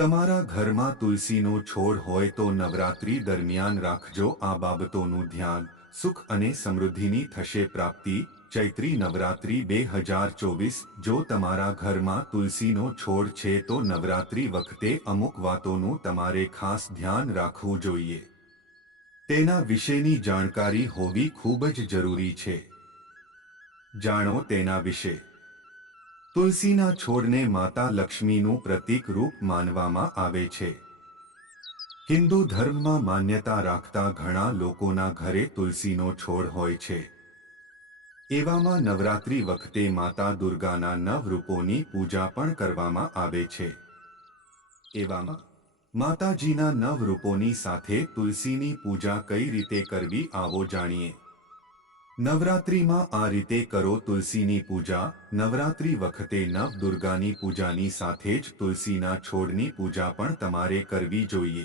તમારા ઘરમાં તુલસીનો છોડ હોય તો નવરાત્રી દરમિયાન રાખજો આ બાબતોનું ધ્યાન. સુખ અને સમૃદ્ધિની થશે પ્રાપ્તિ. ચૈત્રી નવરાત્રી 2024. જો તમારા ઘરમાં તુલસીનો છોડ છે તો નવરાત્રી વખતે અમુક વાતોનું તમારે ખાસ ધ્યાન રાખવું જોઈએ. તેના વિશેની જાણકારી હોવી ખૂબ જ જરૂરી છે. જાણો તેના વિશે. તુલસીના છોડને માતા લક્ષ્મીનું પ્રતીક રૂપ માનવામાં આવે છે. હિન્દુ ધર્મમાં માન્યતા રાખતા ઘણા લોકોના ઘરે તુલસીનો છોડ હોય છે. એવામાં નવરાત્રી વખતે માતા દુર્ગાના 9 રૂપોની પૂજા પણ કરવામાં આવે છે. એવામાં માતાજીના 9 રૂપોની સાથે તુલસીની પૂજા કઈ રીતે કરવી આવો જાણીએ. નવરાત્રીમાં આ રીતે કરો તુલસીની પૂજા. નવરાત્રી વખતે નવ દુર્ગાની પૂજાની સાથે જ તુલસીના છોડની પૂજા પણ તમારે કરવી જોઈએ.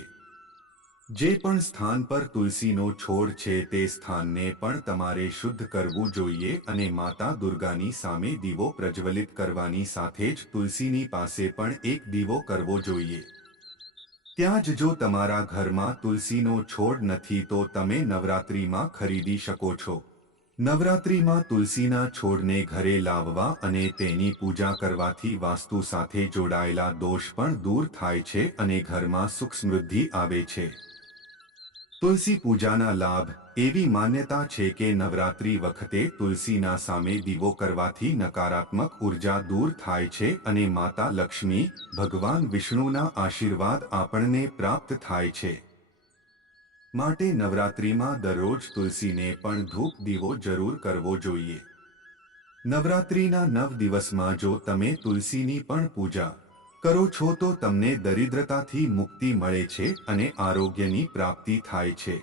જે પણ સ્થાન પર તુલસીનો છોડ છે તે સ્થાનને પણ તમારે શુદ્ધ કરવું જોઈએ અને માતા દુર્ગાની સામે દીવો પ્રજ્વલિત કરવાની સાથે જ તુલસીની પાસે પણ એક દીવો કરવો જોઈએ. ત્યાં જ જો તમારા ઘરમાં તુલસીનો છોડ નથી તો તમે નવરાત્રીમાં ખરીદી શકો છો. નવરાત્રીમાં તુલસીના છોડને ઘરે લાવવા અને તેની પૂજા કરવાથી વાસ્તુ સાથે જોડાયેલા દોષ પણ દૂર થાય છે અને ઘરમાં સુખ સમૃદ્ધિ આવે છે. તુલસી પૂજાના લાભ. એવી માન્યતા છે કે નવરાત્રી વખતે તુલસીના સામે દીવો કરવાથી નકારાત્મક ઉર્જા દૂર થાય છે અને માતા લક્ષ્મી, ભગવાન વિષ્ણુના આશીર્વાદ આપણને પ્રાપ્ત થાય છે. માટે નવરાત્રીમાં દરરોજ તુલસીને પણ ધૂપ દીવો જરૂર કરવો જોઈએ. નવરાત્રીના 9 દિવસમાં જો તમે તુલસીની પણ પૂજા કરો છો તો તમને દરિદ્રતાથી મુક્તિ મળે છે અને આરોગ્યની પ્રાપ્તિ થાય છે.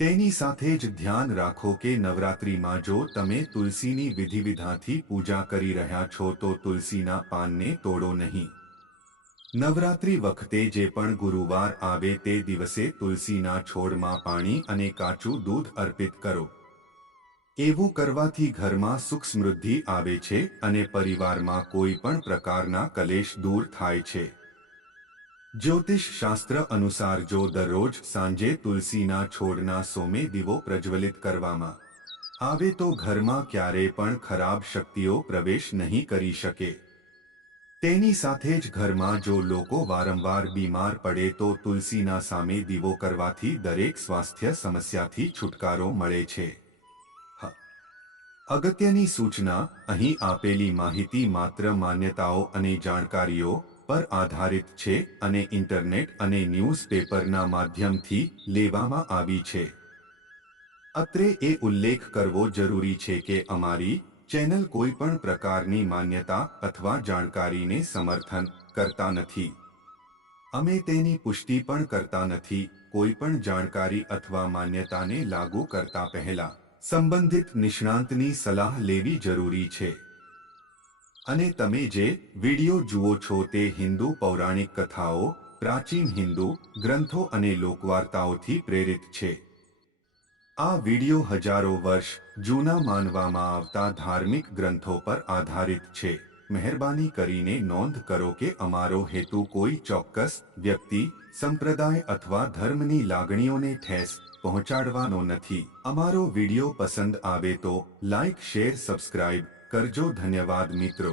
તેની સાથે જ ધ્યાન રાખો કે નવરાત્રીમાં જો તમે તુલસીની વિધિવિધાનથી પૂજા કરી રહ્યા છો તો તુલસીના પાનને તોડો નહીં. નવરાત્રી વખતે જે પણ ગુરુવાર આવે તે દિવસે તુલસીના છોડમાં પાણી અને કાચું દૂધ અર્પિત કરો. એવું કરવાથી ઘરમાં સુખ સમૃદ્ધિ આવે છે અને પરિવારમાં કોઈ પણ પ્રકારના કલેશ દૂર થાય છે. જ્યોતિષ શાસ્ત્ર અનુસાર જો દરરોજ સાંજે તુલસીના છોડના સોમે દીવો પ્રજ્વલિત કરવામાં આવે તો ઘરમાં ક્યારેય પણ ખરાબ શક્તિઓ પ્રવેશ નહીં કરી શકે. તેની સાથે જ ઘરમાં જો લોકો વારંવાર બીમાર પડે તો તુલસીના સામે દીવો કરવાથી દરેક સ્વાસ્થ્ય સમસ્યાથી છુટકારો મળે છે. અગત્યની સૂચના. અહીં આપેલી માહિતી માત્ર માન્યતાઓ અને જાણકારીઓ પર આધારિત છે અને ઇન્ટરનેટ અને ન્યૂઝપેપરના માધ્યમથી લેવામાં આવી છે. અત્રે એ ઉલ્લેખ કરવો જરૂરી છે કે અમારી ચેનલ કોઈ પણ પ્રકારની માન્યતા અથવા જાણકારીને સમર્થન કરતા નથી. અમે તેની પુષ્ટિ પણ કરતા નથી. કોઈ પણ જાણકારી અથવા માન્યતાને લાગુ કરતા પહેલા સંબંધિત નિષ્ણાંતની સલાહ લેવી જરૂરી છે. અને તમે જે વિડિયો જુઓ છો તે હિન્દુ પૌરાણિક કથાઓ, પ્રાચીન હિન્દુ ગ્રંથો અને લોકવાર્તાઓથી પ્રેરિત છે. આ વિડિયો હજારો વર્ષ જૂના માનવામાં આવતા ધાર્મિક ગ્રંથો પર આધારિત છે. મહેરબાની કરીને નોંધ કરો કે અમારો હેતુ કોઈ ચોક્કસ વ્યક્તિ, સંપ્રદાય અથવા ધર્મની લાગણીઓને ઠેસ પહોંચાડવાનો નથી. અમારો વિડિયો પસંદ આવે તો લાઇક, શેર, સબસ્ક્રાઇબ કરજો. ધન્યવાદ મિત્રો.